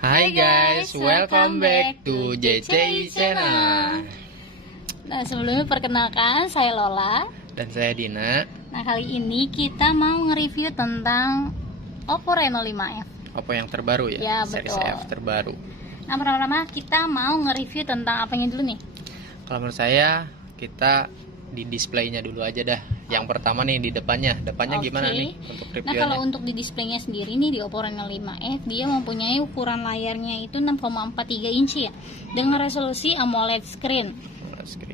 Hai guys, welcome back to JCI Channel. Nah, sebelumnya perkenalkan, saya Lola. Dan saya Dina. Nah, kali ini kita mau nge-review tentang Oppo Reno 5F. Oppo yang terbaru ya, Ya, series betul. F terbaru. Nah, pertama-tama kita mau nge-review tentang apanya dulu nih? Kalau menurut saya, kita di displaynya dulu aja dah. Yang pertama nih di depannya Oke. gimana nih untuk Nah, reviewnya? kalau untuk di displaynya sendiri nih di Oppo Reno 5F, dia mempunyai ukuran layarnya itu 6,43 inci ya, dengan resolusi AMOLED screen.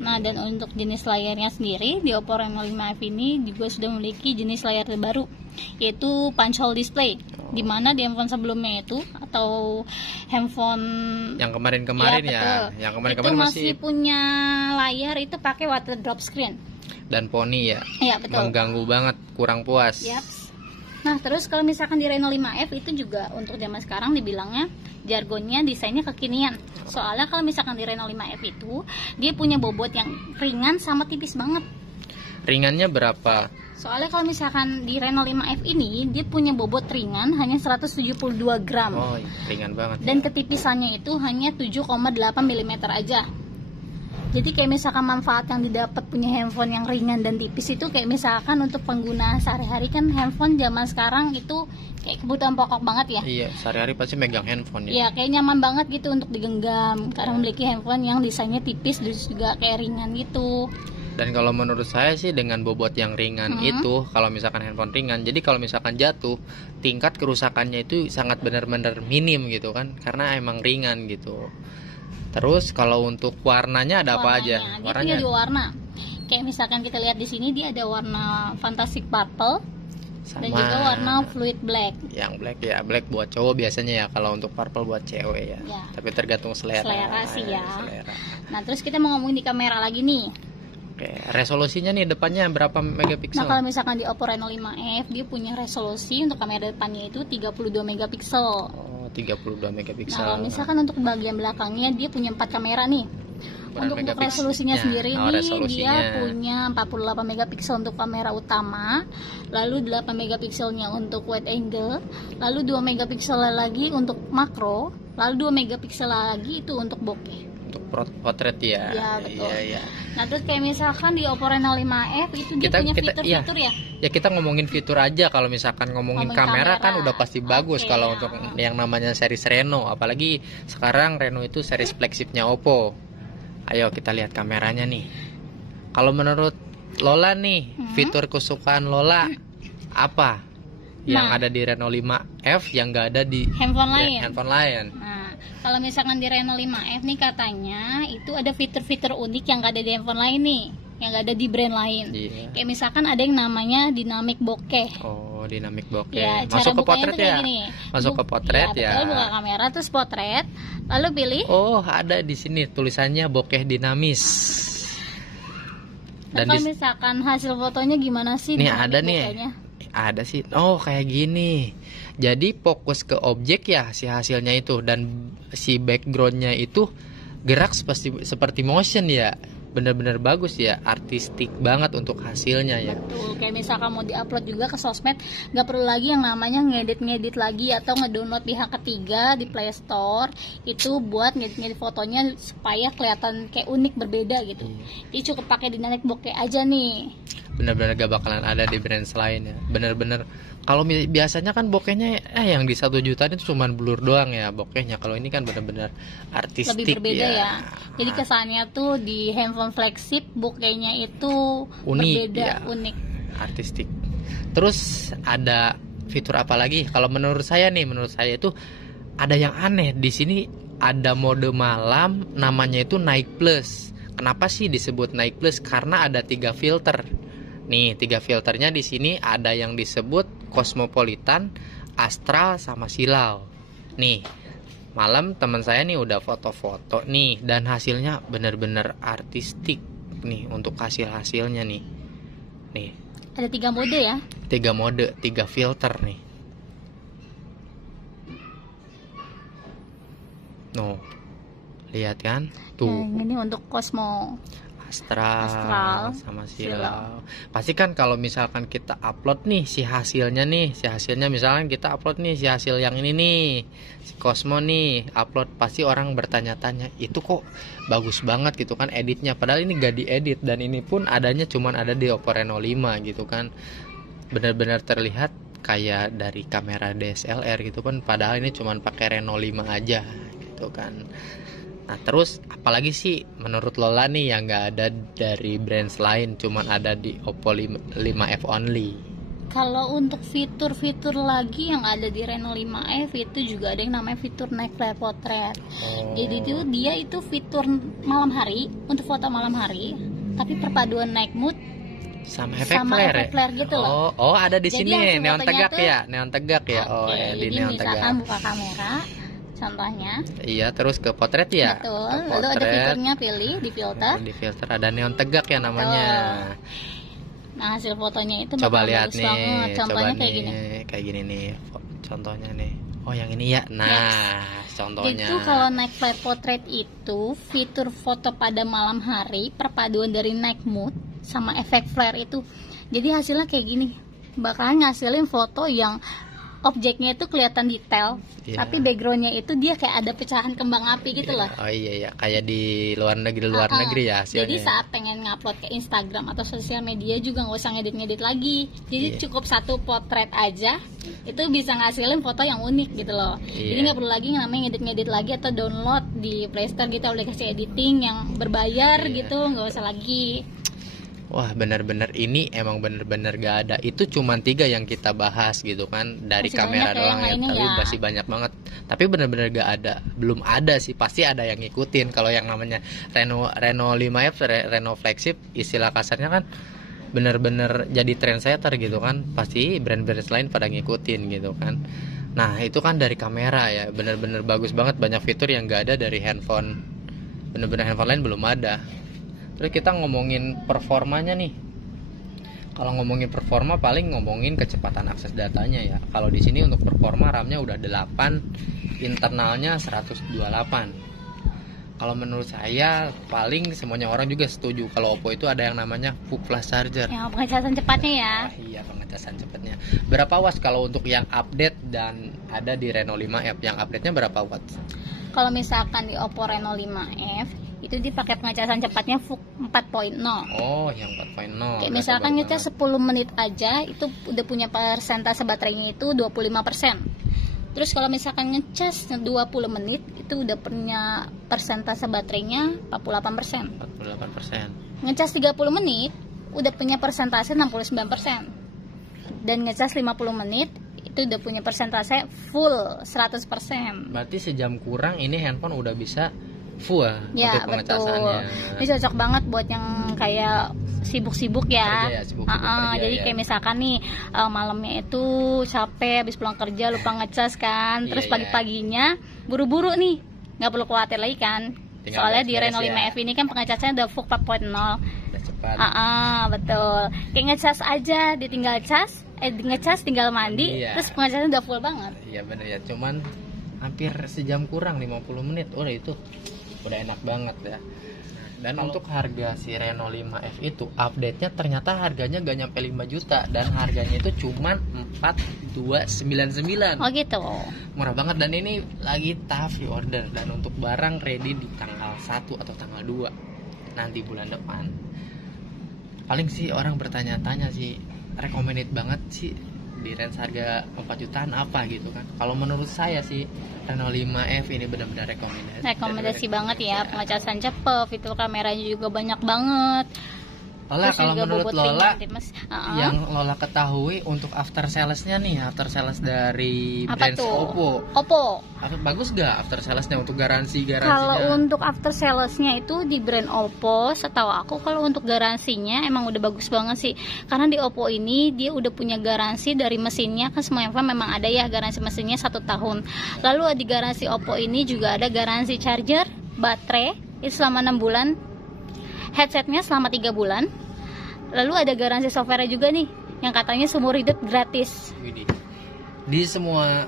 Nah, dan untuk jenis layarnya sendiri di Oppo Reno 5F ini juga sudah memiliki jenis layar terbaru, yaitu punch hole display. Dimana di handphone sebelumnya itu atau handphone yang kemarin-kemarin betul. yang Itu kemarin-kemarin masih punya layar itu pakai water drop screen. dan poni ya. Iya, betul. Mengganggu banget, kurang puas. Yaps. Nah, terus kalau misalkan di Reno 5F itu juga untuk zaman sekarang dibilangnya jargonnya desainnya kekinian. Soalnya kalau misalkan di Reno 5F itu dia punya bobot yang ringan sama tipis banget. Ringannya berapa? Soalnya kalau misalkan di Reno 5F ini dia punya bobot ringan hanya 172 gram. Oh, ringan banget. Dan ketipisannya itu hanya 7,8 mm aja. Jadi kayak misalkan manfaat yang didapat punya handphone yang ringan dan tipis itu kayak misalkan untuk pengguna sehari-hari, kan handphone zaman sekarang itu kayak kebutuhan pokok banget ya. Iya, sehari-hari pasti megang handphone ya. Iya, kayak nyaman banget gitu untuk digenggam karena memiliki handphone yang desainnya tipis terus juga kayak ringan gitu. Dan kalau menurut saya sih dengan bobot yang ringan itu, kalau misalkan handphone ringan, jadi kalau misalkan jatuh, tingkat kerusakannya itu sangat benar-benar minim gitu kan, karena emang ringan gitu. Terus kalau untuk warnanya ada apa aja? Dia Warnanya punya dua warna. Kayak misalkan kita lihat di sini dia ada warna Fantastic Purple dan juga warna Fluid Black. Yang black ya, black buat cowok biasanya ya, kalau untuk purple buat cewek ya. Ya. Tapi tergantung selera. Selera sih ya. Selera. Nah, terus kita mau ngomongin di kamera lagi nih. Oke, resolusinya nih depannya berapa megapiksel? Nah, kalau misalkan di Oppo Reno 5F dia punya resolusi untuk kamera depannya itu 32 megapiksel. Oh, 32 megapiksel. Nah, kalau misalkan untuk bagian belakangnya dia punya 4 kamera nih. Untuk resolusinya sendiri dia punya 48 megapiksel untuk kamera utama, lalu 8 megapikselnya untuk wide angle, lalu 2 megapiksel lagi untuk makro, lalu 2 megapiksel lagi itu untuk bokeh. Untuk portrait ya. Ya, betul. Iya. Nah, terus kayak misalkan di Oppo Reno 5F itu dia punya fitur-fitur ya. Ya, kita ngomongin fitur aja. Kalau misalkan ngomongin kamera kan udah pasti bagus kalau untuk yang namanya series Reno, apalagi sekarang Reno itu series flagshipnya Oppo. Ayo kita lihat kameranya nih. Kalau menurut Lola nih, fitur kesukaan Lola apa yang ada di Reno 5F yang gak ada di handphone lain? Nah, kalau misalkan di Reno 5F nih katanya itu ada fitur-fitur unik yang gak ada di handphone lain nih, yang gak ada di brand lain. Kayak misalkan ada yang namanya dynamic bokeh. Oh, dynamic bokeh. Ya, masuk ke potret ya? Masuk ke potret ya. Betul, buka kamera terus potret, lalu pilih. Oh, ada di sini tulisannya bokeh dinamis. Dan kalau misalkan hasil fotonya gimana sih? Nih ada nih. Ada sih. Oh, kayak gini. Jadi fokus ke objek ya si hasilnya itu, dan si backgroundnya itu gerak seperti motion ya. Bener-bener bagus ya, artistik banget untuk hasilnya ya. Betul, kayak misalkan mau diupload juga ke sosmed, nggak perlu lagi yang namanya ngedit lagi atau ngedownload pihak ketiga di Play Store itu buat ngedit fotonya supaya kelihatan kayak unik berbeda gitu. Jadi cukup pakai dynamic bokeh aja nih. Bener-bener gak bakalan ada di brand lain ya. Bener-bener kalau biasanya kan bokehnya yang di 1 juta itu cuma blur doang ya bokehnya. Kalau ini kan bener-bener artistik. Lebih berbeda ya. Jadi kesannya tuh di handphone flagship bokehnya itu unik, berbeda, ya. Unik, artistik. Terus ada fitur apa lagi? Kalau menurut saya itu ada yang aneh di sini. Ada mode malam, namanya itu Night Plus. Kenapa sih disebut Night Plus? Karena ada 3 filter. Nih, 3 filternya di sini ada yang disebut Cosmopolitan, Astral, sama Silau. Nih, malam teman saya nih udah foto-foto nih dan hasilnya bener-bener artistik nih untuk hasilnya nih. Nih. Ada 3 mode ya? 3 mode, 3 filter nih. Lihat kan? Tuh. Ini untuk Cosmo. Astral sama Silau. Pasti kan kalau misalkan kita upload nih si hasilnya misalkan kita upload nih si hasil yang ini nih, si Cosmo nih upload, pasti orang bertanya-tanya itu kok bagus banget gitu kan editnya, padahal ini gak diedit dan ini pun adanya cuman ada di Oppo Reno 5 gitu kan, benar-benar terlihat kayak dari kamera DSLR gitu kan, padahal ini cuman pakai Reno 5 aja gitu kan. Nah terus apalagi sih menurut Lola nih yang nggak ada dari brand lain, cuman ada di Oppo 5F only? Kalau untuk fitur-fitur lagi yang ada di Reno 5F itu juga ada yang namanya fitur night flare portrait. Jadi dia itu fitur malam hari, untuk foto malam hari, tapi perpaduan night mode sama efek flare gitu loh. Oh ada di sini neon tegak tuh, ya, neon tegak ya. Oh ya, di neon tegak. Misalkan buka kamera, contohnya. Iya, terus ke potret ya. Betul. Lalu ada fiturnya pilih di filter. Di filter ada neon tegak ya namanya. Nah hasil fotonya itu coba lihat bagus nih. banget. Contohnya coba kayak nih, gini. Kayak gini nih. Contohnya nih. Oh yang ini ya. Nah contohnya. Itu kalau night flare portrait itu fitur foto pada malam hari, perpaduan dari night mode sama efek flare itu. Jadi hasilnya kayak gini. Bakalan ngasilin foto yang objeknya itu kelihatan detail, tapi backgroundnya itu dia kayak ada pecahan kembang api gitu loh. Oh iya kayak di luar negeri ya hasilnya. Jadi saat pengen ngupload ke Instagram atau sosial media juga nggak usah ngedit lagi. Jadi cukup satu potret aja itu bisa ngasilin foto yang unik gitu loh. Jadi nggak perlu lagi namanya ngedit lagi atau download di Playstore gitu aplikasi editing yang berbayar gitu, nggak usah lagi. Wah benar-benar ini emang benar-benar gak ada. Itu cuma 3 yang kita bahas gitu kan dari masih kamera doang ya, tapi ya. masih banyak banget. Tapi benar-benar gak ada, belum ada sih, pasti ada yang ngikutin. Kalau yang namanya Reno 5F, Reno flagship, istilah kasarnya kan benar-benar jadi trendsetter gitu kan. Pasti brand-brand lain pada ngikutin gitu kan. Nah itu kan dari kamera ya, benar-benar bagus banget, banyak fitur yang gak ada dari handphone. Benar-benar handphone lain belum ada. Terus kita ngomongin performanya nih. Kalau ngomongin performa paling ngomongin kecepatan akses datanya ya. Kalau di sini untuk performa RAM-nya udah 8, internalnya 128. Kalau menurut saya paling semuanya orang juga setuju kalau Oppo itu ada yang namanya full flash charger. Yang pengecasan cepatnya ya. Iya, pengecasan cepatnya. Berapa watts kalau untuk yang update dan ada di Reno 5F? Yang update-nya berapa watts? Kalau misalkan di Oppo Reno 5F itu dipakai pengecasan cepatnya VOOC 4.0. Oh, yang 4.0. Kayak misalkan ngecas 10 menit aja itu udah punya persentase baterainya itu 25%. Terus kalau misalkan ngecas 20 menit itu udah punya persentase baterainya 48%. 48%. Ngecas 30 menit udah punya persentase 69%. Dan ngecas 50 menit itu udah punya persentase full 100%. Berarti sejam kurang ini handphone udah bisa full ya, untuk pengecasannya. Betul. Ini cocok banget buat yang kayak sibuk-sibuk ya. Kerja, jadi kayak misalkan nih malamnya itu capek habis pulang kerja lupa ngecas kan. Terus pagi-paginya buru-buru nih, nggak perlu khawatir lagi kan. Soalnya di Reno 5F ini kan pengecasannya udah VOOC 4.0. Udah cepat. Betul. Kayak ngecas aja, ditinggal ngecas tinggal mandi, terus pengecasannya udah full banget. Iya bener ya, cuman hampir sejam kurang 50 menit udah itu udah enak banget ya. Dan untuk harga si Reno 5F itu update-nya ternyata harganya gak nyampe 5 juta dan harganya itu cuman 4299. Oh gitu. Murah banget dan ini lagi tahap order dan untuk barang ready di tanggal 1 atau tanggal 2 nanti bulan depan. Paling sih orang bertanya-tanya sih, recommended banget sih di range harga 4 jutaan apa gitu kan. Kalau menurut saya sih Reno 5F ini benar-benar rekomendasi banget ya. Pengecasan cepet, fitur kameranya juga banyak banget. Lola, kalau menurut Lola yang Lola ketahui untuk after salesnya nih, after sales dari brand Oppo bagus gak after salesnya untuk garansinya? Kalau untuk after salesnya itu di brand Oppo, setahu aku kalau untuk garansinya emang udah bagus banget sih. Karena di Oppo ini dia udah punya garansi dari mesinnya, kan semua handphone memang ada ya garansi mesinnya 1 tahun. Lalu di garansi Oppo ini juga ada garansi charger, baterai itu selama 6 bulan, headsetnya selama 3 bulan. Lalu ada garansi software juga nih yang katanya seumur hidup gratis. Di semua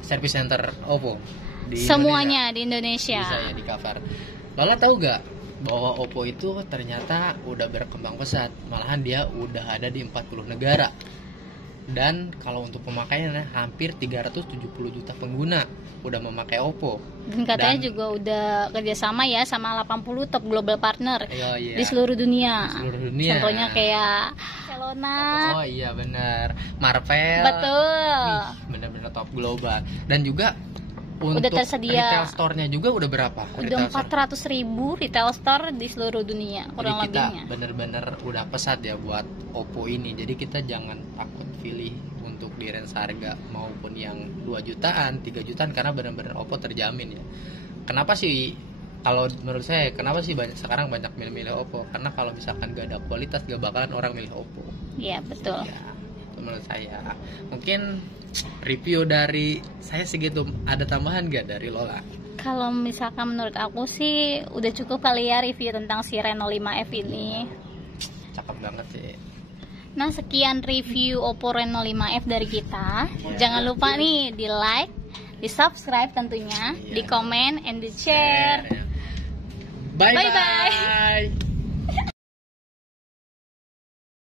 service center Oppo semuanya Indonesia. Di Indonesia bisa ya di cover. Lola tahu gak bahwa Oppo itu ternyata udah berkembang pesat, malahan dia udah ada di 40 negara. Dan kalau untuk pemakaiannya hampir 370 juta pengguna udah memakai Oppo. Dan katanya juga udah kerjasama ya sama 80 top global partner iya. di seluruh dunia. Contohnya kayak Barcelona. Oh iya benar, Marvel. Betul. Bener-bener top global. Dan juga untuk udah tersedia retail store-nya juga udah berapa? Udah 400.000 retail store di seluruh dunia kurang jadi kita lebihnya. bener-bener udah pesat ya buat Oppo ini. Jadi kita jangan takut pilih untuk di range harga maupun yang 2 jutaan, 3 jutaan, karena bener-bener Oppo terjamin ya. Kenapa sih? Kalau menurut saya, kenapa sih sekarang banyak milih-milih Oppo? Karena kalau misalkan gak ada kualitas, gak bakalan orang milih Oppo. Iya betul. Ya, itu menurut saya. Mungkin review dari saya segitu. Ada tambahan gak dari Lola? Kalau misalkan menurut aku sih udah cukup kali ya review tentang si Reno 5F ini. Cakep banget sih. Nah, sekian review Oppo Reno 5F dari kita. Jangan lupa nih di like, di subscribe tentunya, di komen, and di share. Bye bye.